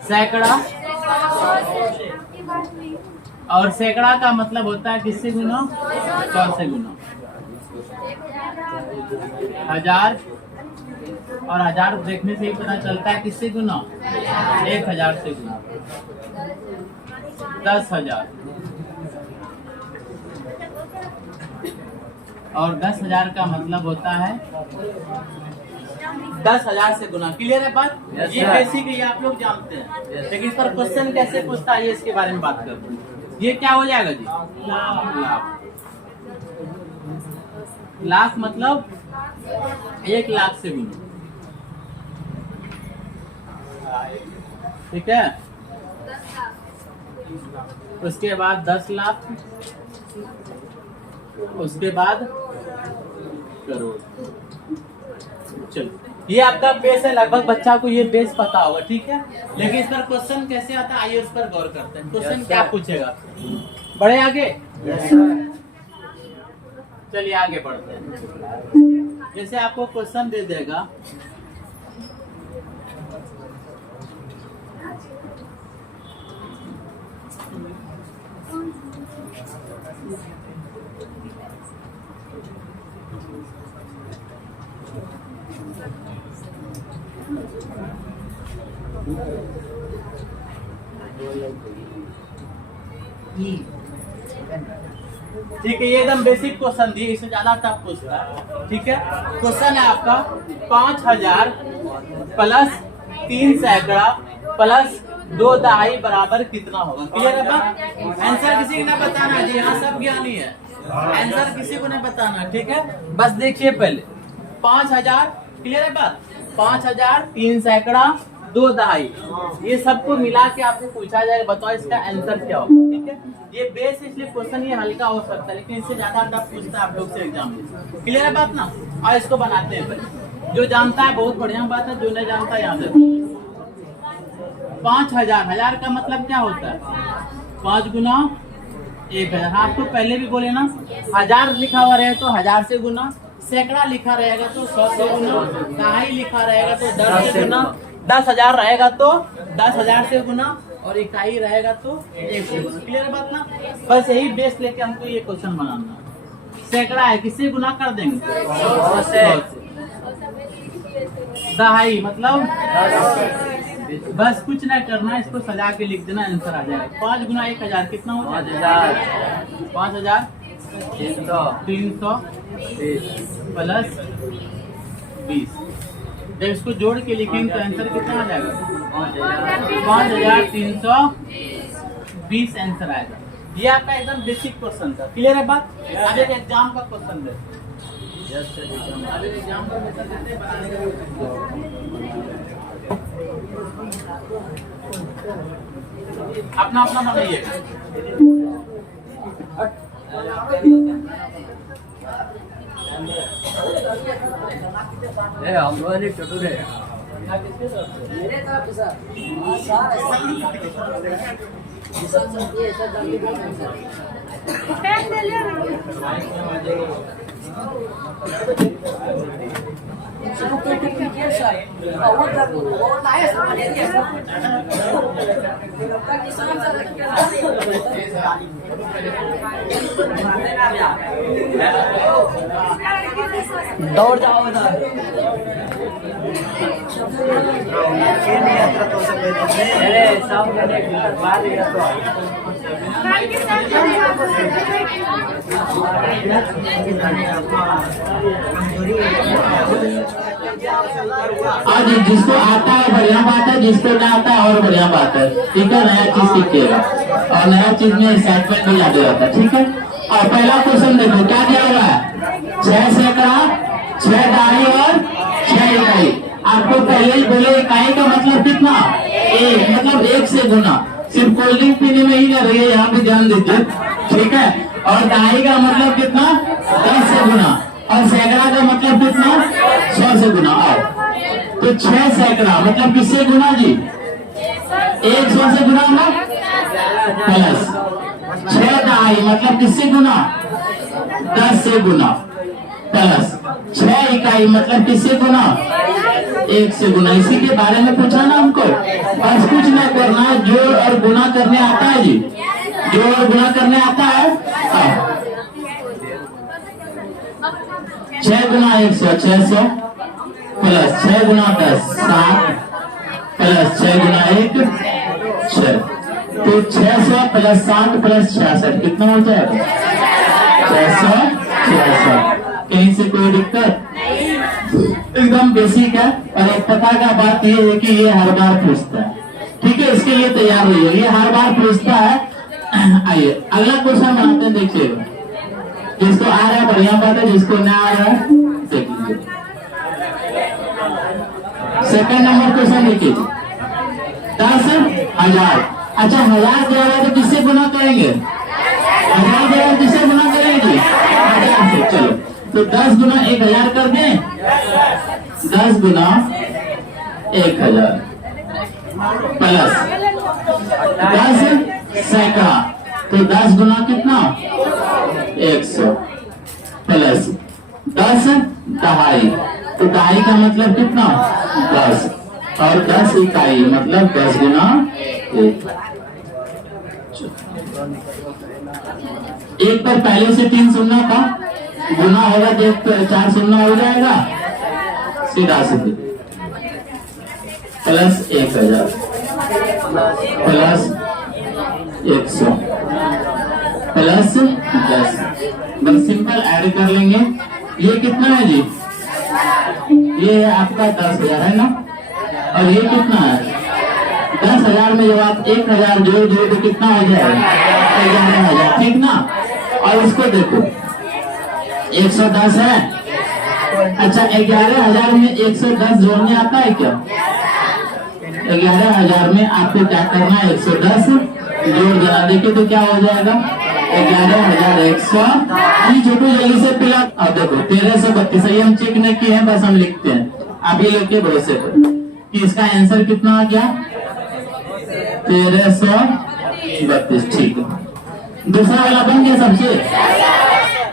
सैकड़ा, और सैकड़ा का मतलब होता है किससे गुना? 100 से गुना। हजार, और हजार देखने से ही पता चलता है किससे गुना? 1000 से गुना। 10,000, और 10,000 का मतलब होता है 10,000 से गुना। क्लियर है बात? ये बेसिक है, ये आप लोग जानते हैं, लेकिन इस पर क्वेश्चन कैसे पूछता है ये इसके बारे में बात करते हैं। ये क्या हो जाएगा जी? लाख। लाख मतलब 1 लाख से गुना। ठीक है, उसके बाद 10 लाख, उसके बाद करोड़। चलो, ये आपका बेस है, लगभग बच्चा को ये बेस पता होगा। ठीक है, लेकिन इस पर क्वेश्चन कैसे आता है आइए उस पर गौर करते हैं। क्वेश्चन क्या पूछेगा? बढ़े आगे? चलिए आगे बढ़ते हैं। जैसे आपको क्वेश्चन दे देगा ठीक है, ये एकदम बेसिक क्वेश्चन दिए, इससे ज्यादा टफ पूछता है। ठीक है, क्वेश्चन है आपका 5000 प्लस 3 सैकड़ा प्लस 2 दहाई बराबर कितना होगा? क्लियर है बात? आंसर किसी को ना बताना जी, यहाँ सब ज्ञानी है, आंसर किसी को नहीं बताना। ठीक है, बस देखिए पहले 5000, क्लियर है बात? 5000, 3 सैकड़ा, 2 दहाई, ये सबको मिला के आपसे पूछा जाएगा, बताओ इसका आंसर क्या होगा। ठीक है, ये बेस इसलिए क्वेश्चन ये हल्का हो सकता है, लेकिन इससे ज्यादा टफ पूछता है आप लोग से एग्जाम में। क्लियर है बात ना? और इसको बनाते हैं पहले, जो जानता है बहुत बढ़िया बात है, जो नहीं जानता है याद रखो। 5000, हजार का मतलब क्या होता है? 5 गुना 1000। आपको पहले भी बोले ना, 1000 लिखा हुआ रहे तो 1000 से गुना, सैकड़ा लिखा रहेगा तो 100 से गुना, दहाई लिखा रहेगा तो 10 से गुना, 10,000 रहेगा तो 10,000 से गुना, और इकाई रहेगा तो 1 से गुना। क्लियर है बात ना? बस यही बेस लेके हमको ये क्वेश्चन बनाना है। सैकड़ा है, किससे गुना कर देंगे? 100 से। दहाई मतलब बस कुछ नहीं करना, इसको सजा के लिख देना, आंसर आ जाएगा। 5 गुना 1000 कितना हो जाएगा? 5300 प्लस 20। जब इसको जोड़ के लिखेंगे तो आंसर कितना आ जाएगा? 5320 आंसर आएगा। ये आपका एकदम बेसिक क्वेश्चन था। क्लियर है बात? अब एक एग्जाम का क्वेश्चन है, एग्जाम का क्वेश्चन देते हैं, बनाने का अपना अपना बनाइए। हम लोग छोटू रे दौड़ जाओ इधर। अरे सब बाहर आज जिसको आता है बढ़िया बात है, जिसको ना आता है और बढ़िया बात है। ठीक है, नया चीज सीखिएगा और नया चीज में एक्साइटमेंट भी ज्यादा होता है। ठीक है, और पहला क्वेश्चन देखो क्या दिया हुआ है? 6 सैकड़ा, 6 दहाई और 6 इकाई। आपको पहले ही बोले इकाई का मतलब कितना? 1, मतलब 1 से गुना। सिर्फ कोल्ड ड्रिंक पीने में ही ना रहिए, यहाँ पे ध्यान दीजिए। ठीक है, और दहाई का मतलब कितना? 10 से गुना, और सैकड़ा का मतलब कितना? 100 से गुना। आओ तो 6 सैकड़ा मतलब किससे गुना जी? 100 से गुना ना, प्लस 6 दहाई मतलब किससे गुना? 10 से गुना। प्लस 6 इकाई मतलब किससे गुना, 1 से गुना। इसी के बारे में पूछा ना हमको, बस कुछ नहीं करना है, जोड़ और गुना करने आता है जी, जोड़ और गुना करने आता है। 6 गुना 100 600 प्लस 6 गुना 10 7 प्लस 6 गुना 1 6, तो 600 प्लस 7 प्लस 66 कितना हो जाएगा, 666। कहीं से कोई दिक्कत, एकदम बेसिक है। और एक पता का बात ये है कि ये हर बार पूछता है, ठीक है, इसके लिए तैयार रहिए, ये हर बार पूछता है। आइए अगला क्वेश्चन बनाते हैं, देखिएगा जिसको आ रहा है बढ़िया बात है, जिसको ना आ रहा है देख लीजिए। सेकंड नंबर क्वेश्चन देखिए, 10,000। अच्छा 1000 दिया हुआ तो किससे गुना करेंगे, 1000 दिया हुआ किससे गुना करेंगे, 1000 से। चलो तो 10 गुना 1000 कर दें, 10 गुना 1000 प्लस 10 सैकड़ा, तो 10 गुना कितना 100 प्लस 10 दहाई, तो दहाई का मतलब कितना 10, और 10 इकाई मतलब 10 गुना 1। एक पर पहले से 3 शून्य का गुना होगा तो 4 शून्य हो जाएगा, सीधा सीधी प्लस 1000 प्लस 100 प्लस 10, बस सिंपल ऐड कर लेंगे। ये कितना है जी, ये है आपका 10,000 है ना, और ये कितना है 10,000 में जब आप 1000 जोड़ दो तो कितना हो जाएगा 11,000, ठीक ना। और इसको देखो 110 है, अच्छा 11,000 में 110 जोड़ने आता है क्या, 11,000 में आपको क्या करना है 110 जोड़ देना, देखिए तो क्या हो जाएगा 11,100। छोटू जल्दी से पिला। अब देखो 1332, सही हम चेक नहीं किए हैं, बस हम लिखते हैं आप ये लोग के भरोसे पर कि इसका आंसर कितना आ गया 1332, ठीक है। दूसरा वाला बन गया सबसे,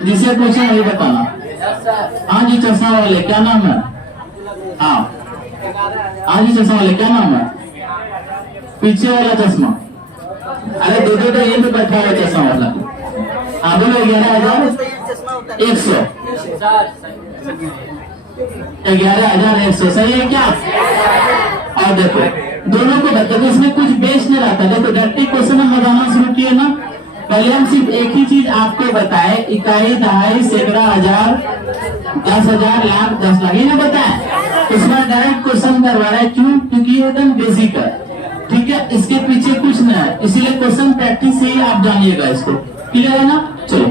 जिसे पूछे वही बताना। हाँ जी चश्मा वाले क्या नाम है, हाँ जी चश्मा वाले क्या नाम है, पीछे वाला चश्मा, अरे दो ये भी बैठा हुआ चश्मा वाला, आप बोलो 11,100, 11,100 सही है क्या। और देखो दोनों को देखो इसमें कुछ बेस नहीं रहता, देखो डायरेक्ट क्वेश्चन हम बताना शुरू किए ना, पहले हम सिर्फ एक ही चीज आपको बताए, इकाई दहाई सैकड़ा हजार 10,000 लाख 10 लाख, ये ना बताए, उसमें डायरेक्ट क्वेश्चन करवा रहा है, क्यों, क्योंकि ये एकदम बेसिक है, ठीक है, इसके पीछे कुछ नहीं है, इसीलिए क्वेश्चन प्रैक्टिस से ही आप जानिएगा इसको, क्लियर है ना। चलो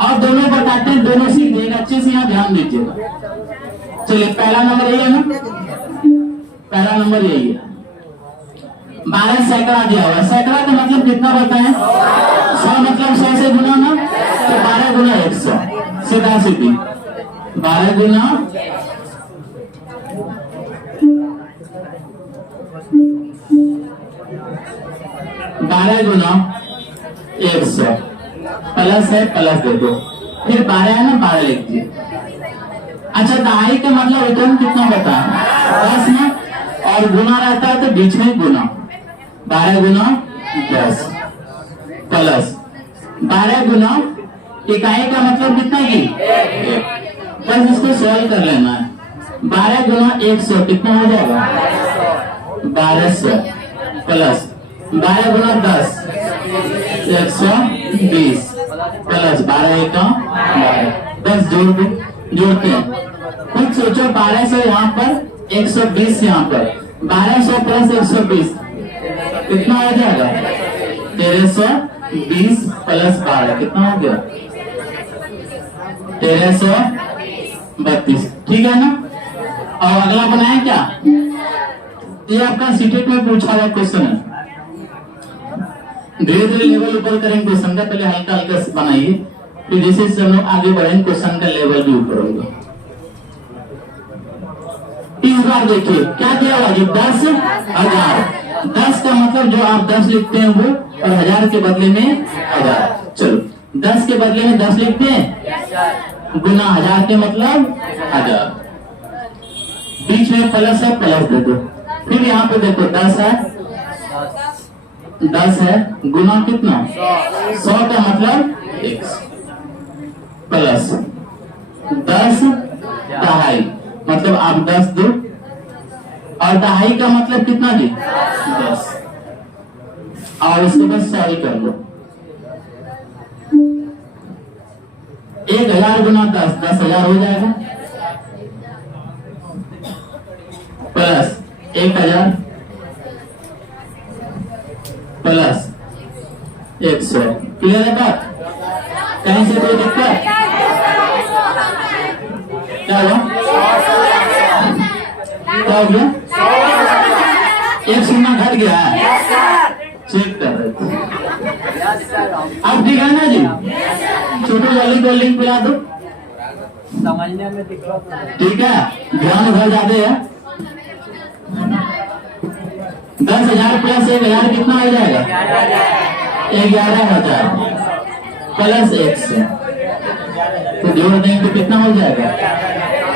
और दोनों बताते हैं, दोनों सीख देगा, अच्छे से यहाँ ध्यान दीजिएगा। चलिए पहला नंबर यही है ना, पहला नंबर यही है, 12 सैकड़ा दिया हुआ, सैकड़ा का मतलब कितना बताएं, 100 मतलब 100 से गुना ना, तो 12 गुना 100, सीधा सीधी 12 गुना 100 प्लस है, प्लस दे दो, फिर 12 है ना, 12 लिख दिए। अच्छा दहाई का मतलब रिटर्न कितना बताया 10 ना, और गुना रहता है तो बीच में गुना, 12 गुना 10 प्लस 12 गुना इकाई का मतलब कितना की, बस इसको सॉल्व कर लेना है। 12 गुना 100 कितना हो जाएगा 1200 प्लस 12 गुना 10 120 प्लस 12 का 10 जोड़ते हैं, खुद सोचो 1200 यहाँ पर 120 यहाँ पर, 1200 प्लस 120 कितना हो जाएगा 1320 प्लस 12 कितना हो गया 1332, ठीक है ना। और अगला बनाया क्या, ये आपका सीटेट में पूछा हुआ क्वेश्चन है, धीरे धीरे लेवल ऊपर करेंगे क्वेश्चन का, पहले हल्का हल्का बनाइए, फिर जैसे से हम लोग आगे बढ़ेंगे क्वेश्चन का लेवल भी ऊपर होगा। इस बार देखिए क्या दिया हुआ जी 10,000, 10 का मतलब जो आप 10 लिखते हैं वो, और 1000 के बदले में 1000, चलो 10 के बदले में 10 लिखते हैं, गुना 1000 के मतलब 1000, बीच में प्लस है, प्लस दे दो। फिर यहाँ पे देखो 10 है, 10 है गुना कितना 100 का मतलब x, प्लस 10 दहाई मतलब आप 10 दो, और दहाई का मतलब कितना जी 10, और इसको बस सॉल्व कर लो। 1000 गुना 10 10,000 हो जाएगा, प्लस 1000 प्लस 100। क्लियर है बात? कहीं से कोई दिक्कत? क्या हुआ? क्या हो गया? 1 शून्य घट गया है, चेक कर रहे थे। अब ठीक है ना जी? छोटू वाली को लिंक पिला दो, समझने में दिक्कत है। ठीक है? ध्यान उधर ज्यादा है। 10,000 प्लस 1000 कितना हो जाएगा 11,000 प्लस 100, तो जोड़ देंगे तो कितना हो जाएगा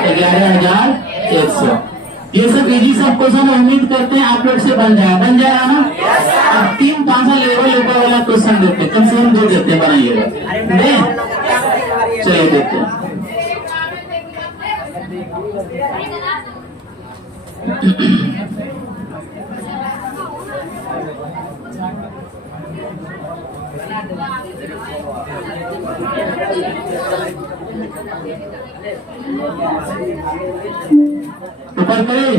11,100। ये सब इजी सब क्वेश्चन उम्मीद करते हैं आप लोग से बन जाएगा ना। अब 3-5 लेवल ऊपर वाला क्वेश्चन देते हैं, कम से कम 2 देते हैं, बनाइएगा। चलिए देखते हैं। ऊपर करें।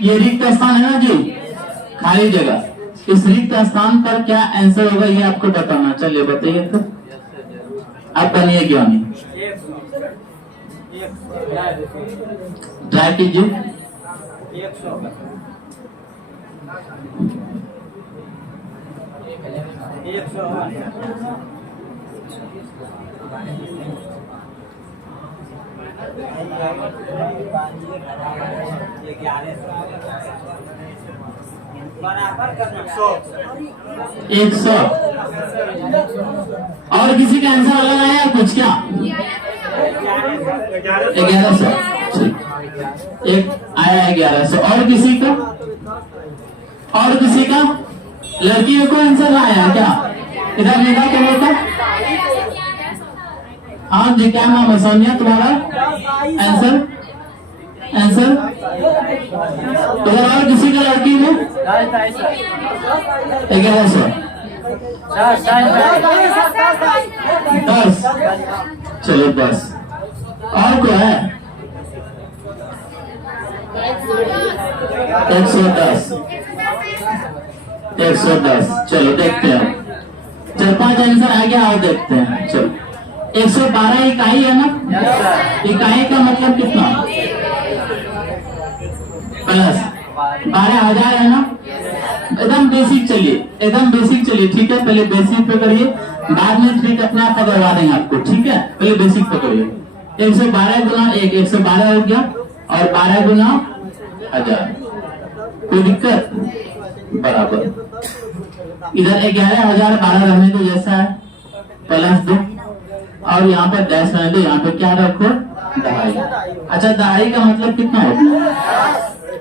ये रिक्त स्थान है ना जी, खाली जगह। इस रिक्त स्थान पर क्या आंसर होगा ये आपको बताना। चलिए बताइए तो, आप बनिए ज्ञानी। ट्राई कीजिए। 100। और किसी का आंसर अलग आया कुछ क्या? 1100। एक आया 1100। और किसी का? और किसी का? लड़कियों को आंसर आया क्या? इधर निगाह करो तो। हाँ जी, क्या नाम है सोनिया तुम्हारा? आंसर आंसर उधर और किसी का लड़की में 1100। 10। चलो 10। और क्या है? 110। 110। चलो देखते हैं, 4-5 आंसर आ गया और देखते हैं। चलो 112 इकाई है ना? इकाई का मतलब कितना? प्लस 12,000 है ना? एकदम बेसिक चलिए, एकदम बेसिक चलिए, ठीक है? पहले बेसिक पकड़िए, बाद में ट्रिक अपने आप पकड़वा देंगे आपको, ठीक है? पहले बेसिक पकड़िए। 112 गुना 1 112 हो गया, और 12 गुना 1000। कोई दिक्कत? बराबर। इधर 11,000 12 रहने दो जैसा है, प्लस 2, और यहाँ पे 10 रहने दो। यहाँ पे क्या रखो? दहाई। अच्छा, दहाई का मतलब कितना होता है?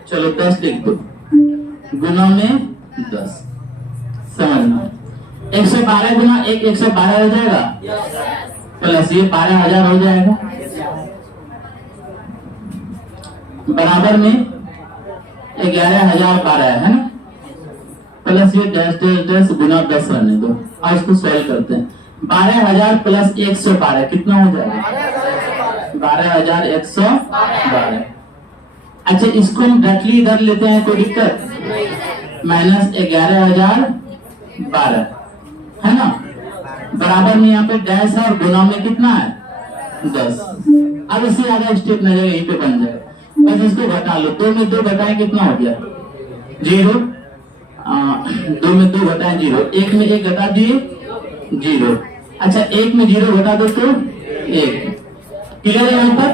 चलो 10 लिख दो, गुना में 10। समझना, 112 गुना 1 112 हो जाएगा, प्लस ये 12,000 हो जाएगा, बराबर में 11,012 है ना? प्लस ये डैश डैश डैश गुना 10 रहने दो। आज इसको सॉल्व करते हैं। 12,000 प्लस 112 कितना हो जाएगा? 12,112। अच्छा, इसको हम डायरेक्टली इधर लेते हैं, कोई दिक्कत? माइनस 11,012 है ना? बराबर में यहाँ पे डैश है और गुना में कितना है? 10। अब इससे ज्यादा स्टेप नहीं जाएगा, यहीं पे बन जाएगा। बस इसको घटा लो, 2 में 2 घटाए कितना हो गया 0, 2 में 2 घटाए 0, 1 में 1 घटा दिए 0। अच्छा 1 में 0 घटा दो तो 1, क्लियर है यहाँ पर।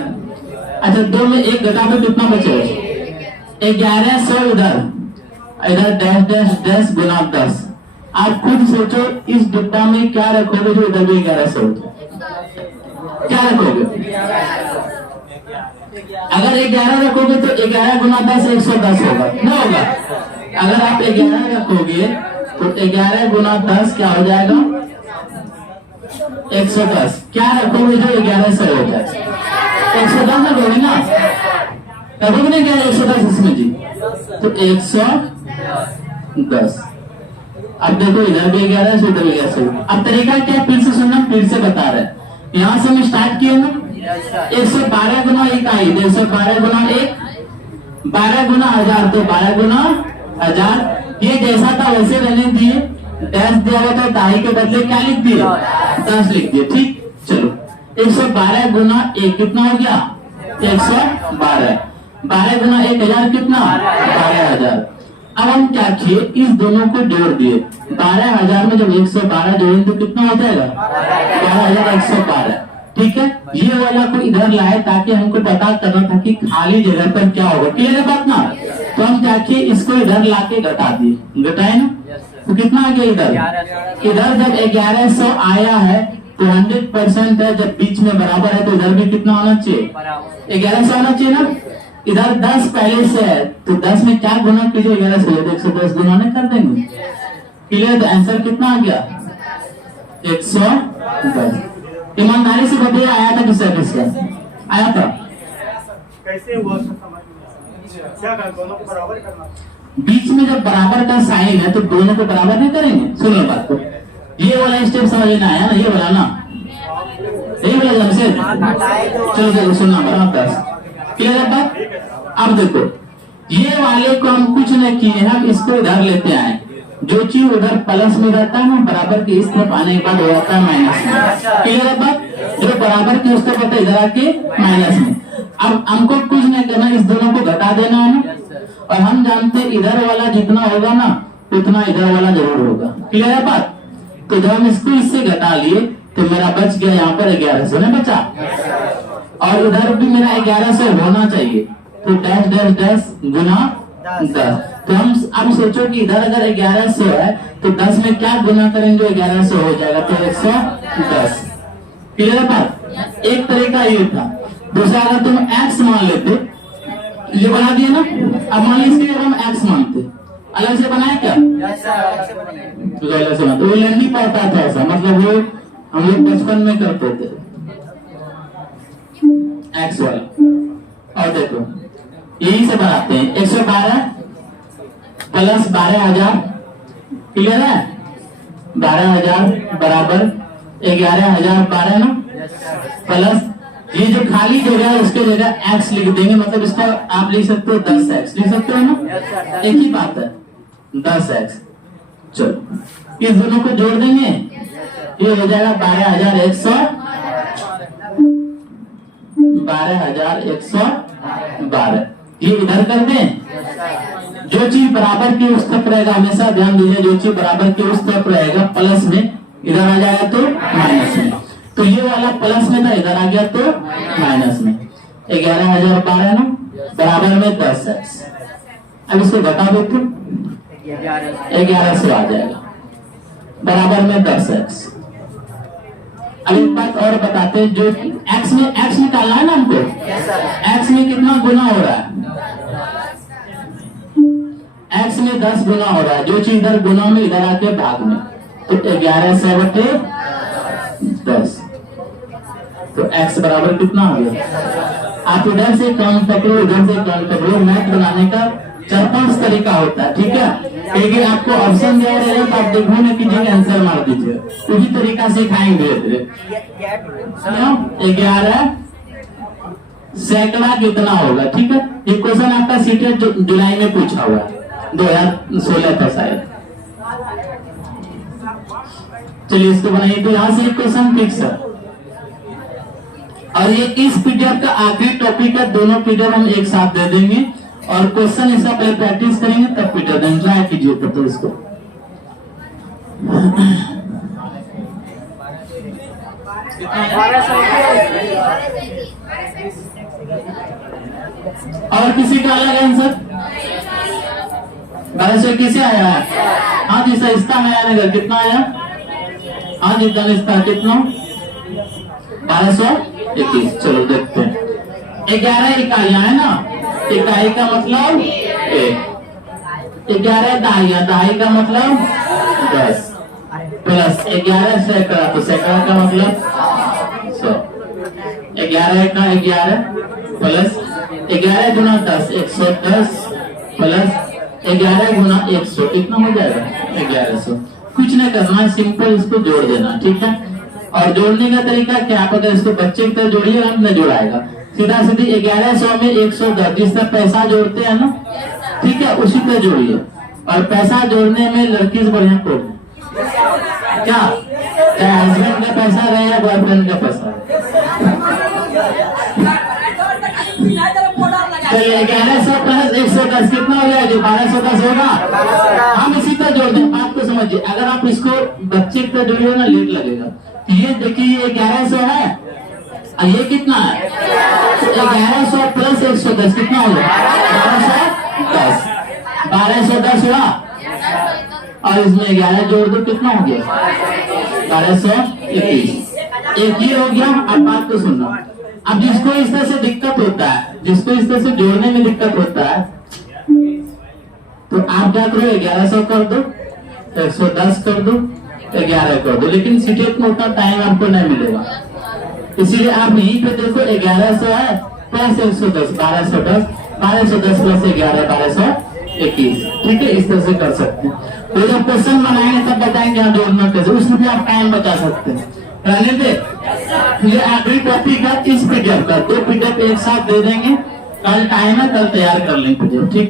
अच्छा 2 में 1 घटा दो कितना बचेगा 1100, इधर डैश डैश डैश गुना 10। आप खुद सोचो इस डिब्बा में क्या रखोगे जो इधर भी 1100 होगा, क्या रखोगे। अगर 11 रखोगे तो 11 गुना 10 110 होगा ना होगा। अगर आप 11 रखोगे तो 11 गुना 10 क्या हो जाएगा 110। क्या रखोगे जो 1100 हो जाए 110 रखोगे ना, रखोगे नहीं क्या 110 इसमें जी, तो 110। अब देखो इधर भी 11 इधर भी 11। अब तरीका क्या फिर से सुनना, फिर से बता रहे हैं। यहाँ से हम स्टार्ट किए ना 112 गुना 1 आई, 112 गुना 1 12 गुना 1000, तो 12 गुना 1000 ये जैसा था वैसे रहने दिए। डैश दिया हुआ था ताई के बदले क्या लिख दिए 10 लिख दिए, ठीक। चलो 112 गुना 1 कितना हो गया 112, 12 गुना 1000 कितना 12000। अब हम क्या किए इस दोनों को जोड़ दिए, 12000 में जब 112 जोड़ेंगे तो कितना हो जाएगा 12112, ठीक है। ये वाला को इधर लाए ताकि हमको पता करना था कि खाली जगह पर क्या होगा, क्लियर है बात ना। तो हम क्या किए इसको इधर लाके घटा दिए, घटाए ना तो कितना आ गया इधर जब 1100 आया है तो 100% है, जब बीच में बराबर है तो इधर भी कितना होना चाहिए 1100 होना चाहिए ना। इधर 10 पहले से है तो 10 में क्या गुना कीजिए 11 से 110 गुना नहीं कर देंगे, क्लियर। तो आंसर कितना आ गया 110। ईमानदारी से बताइए आया था किसका किसका आया था, कैसे हुआ क्या दोनों को बराबर करना। बीच में जब बराबर का साइन है तो दोनों को बराबर नहीं करेंगे। सुनो बात को, ये वाला स्टेप समझ में आया ना, ये वाला ना, यही वाला जमशेद। चलो चलो सुनना बराबर 10, क्लियर है बात। अब देखो ये वाले को हम कुछ नहीं किए, हम इसको इधर लेते आए, जो चीज उधर प्लस में रहता है ना बराबर के इस तरफ आने के बाद हो जाता है माइनस में, क्लियर है बात। जो बराबर के उस तरफ इधर आके माइनस में। अब हमको कुछ नहीं करना, इस दोनों को घटा देना है ना, और हम जानते इधर वाला जितना होगा ना उतना इधर वाला जरूर होगा, क्लियर है बात। तो जब हम इसको इससे घटा लिए तो मेरा बच गया यहाँ पर 1100 नहीं बचा, और उधर भी मेरा 1100 होना चाहिए, तो डैश डैश डैश गुना 10। तो हम अब सोचो कि इधर अगर 1100 है तो 10 में क्या गुना करेंगे 1100 हो जाएगा, तो 110, क्लियर है बात। एक तरीका ये था। दूसरा अगर तुम x मान लेते, ये बना दिया ना, अब मान लीजिए हम x मानते, अलग से बनाए क्या तो अलग से तो वो नहीं पड़ता था ऐसा, मतलब वो हम लोग बचपन में करते थे x वाला। और देखो यही से बनाते हैं 112 प्लस 12000, क्लियर है 12000 बराबर 11012 ना, प्लस ये जो खाली जगह है उसके जगह x लिख देंगे, मतलब इसका आप लिख सकते हो 10x लिख सकते हो ना, एक ही बात है 10x। चलो इस दोनों को जोड़ देंगे, ये हो जाएगा 12112, ये इधर कर दें। जो चीज बराबर की उस तरफ रहेगा, हमेशा ध्यान दीजिए जो चीज बराबर की उस तरफ रहेगा प्लस में, इधर आ जाएगा तो माइनस में। तो ये वाला प्लस में था, इधर आ गया तो माइनस में। 11012 ना बराबर में 10x। अब इसको घटा दो तो 1100 आ जाएगा, बराबर में 10x। अब एक बात और बताते हैं, जो x में x निकालना है ना हमको, x में कितना गुना हो रहा है, x में 10 गुना हो रहा है। जो चीज इधर गुना में इधर आके भाग में, तो 1100/10, तो x बराबर कितना हो गया। आप इधर से काउंट पकड़ो, इधर से काउंट पकड़ो। मैथ बनाने का 4-5 तरीका होता है, ठीक है। लेकिन आपको ऑप्शन दिया रहेगा तो आप देखो ना कीजिए, आंसर मार दीजिए, उसी तरीका से खाएंगे। 11 सैकड़ा कितना होगा, ठीक है। ये क्वेश्चन आपका सीटेट जुलाई में पूछा हुआ है, 2016 था शायद। चलिए इसको बनाइए। तो यहाँ से एक क्वेश्चन फिक्स है, और ये इस पीडीएफ का आखिरी टॉपिक है, दोनों पीडीएफ हम एक साथ दे देंगे और क्वेश्चन इसका पहले प्रैक्टिस करेंगे तब पीडीएफ देंगे। ट्राई कीजिए तब तो इसको। और किसी का अलग आंसर? 1200 किसे आया है? हाँ जी सर, इसका नया नगर कितना आया? हाँ जी इसका कितना? 1221। चलो देखते हैं। 11 इकाइयां है ना, इकाई का मतलब 1, 11 दहाइयां, दहाई का मतलब 10 प्लस 11 सैकड़ा, तो सैकड़ा का मतलब 100। 11 का 11 प्लस 11 गुना 10 110 प्लस 11 गुना 100 कितना हो जाएगा? 1100। कुछ नहीं करना, सिंपल इसको जोड़ देना, ठीक है। और जोड़ने का तरीका क्या, आप अगर इसको बच्चे की तरह जोड़िए हम नहीं जोड़ाएगा, सीधा सीधी 1100 में 110 जिस तरह पैसा जोड़ते हैं ना, ठीक है, उसी तरह जोड़िए। और पैसा जोड़ने में लड़की से बढ़िया को क्या, चाहे हस्बैंड का पैसा रहे या बॉयफ्रेंड का पैसा। चलिए 1100 प्लस 110 कितना हो जाएगा? 1210 होगा। हम इसी तरह जोड़ दें, बात को समझिए। अगर आप इसको बच्चे की तरह जोड़िए ना, लेट लगेगा। ये देखिए ये 1100 है और ये कितना है? 1100 प्लस 110 कितना हो जाएगा? 1210। 1210 हुआ और इसमें 11 जोड़ दो, कितना हो गया? 1221। एक ये हो गया। अब बात को सुनना। अब जिसको इस तरह से दिक्कत होता है, जिसको इस तरह से जोड़ने में दिक्कत होता है, तो आप क्या करो, 1100 कर दो, 110 कर दो, 11 कर दो। लेकिन सीटेट में उतना टाइम आपको नहीं मिलेगा, इसीलिए आप यहीं पे देखो 1100 है प्लस 110 1210, 1210 प्लस 11 1221। ठीक है, इस तरह से कर सकते हैं। तो जब क्वेश्चन बनाएंगे तब बताएंगे यहाँ जोड़ना कैसे, उसमें भी आप टाइम बचा सकते हैं। रहने दे, ये आखिरी टॉपिक है इस पीडीएफ का, 2 पीडीएफ एक साथ दे देंगे। कल टाइम है, कल तैयार कर लेंगे पीडीएफ, ठीक।